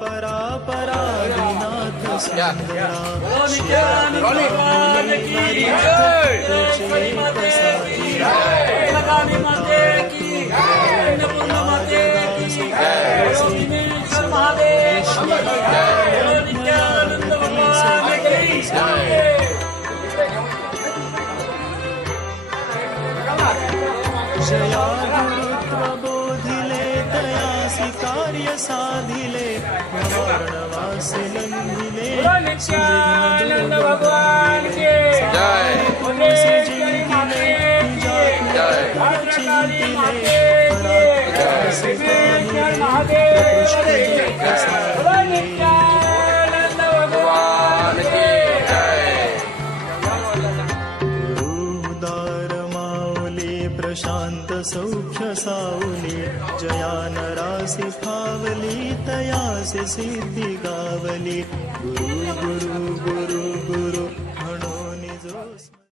परा परादिनाथ सुंदरा जया गुरुत्व बोधिले तयासी कार्य साधिले वर्णवास लंघिले नित्यानंद भगवान के जय शांत सौख्य सावली जया नरासी फावली तयासी सिद्धि गावली गुरु गुरु गुरु गुरु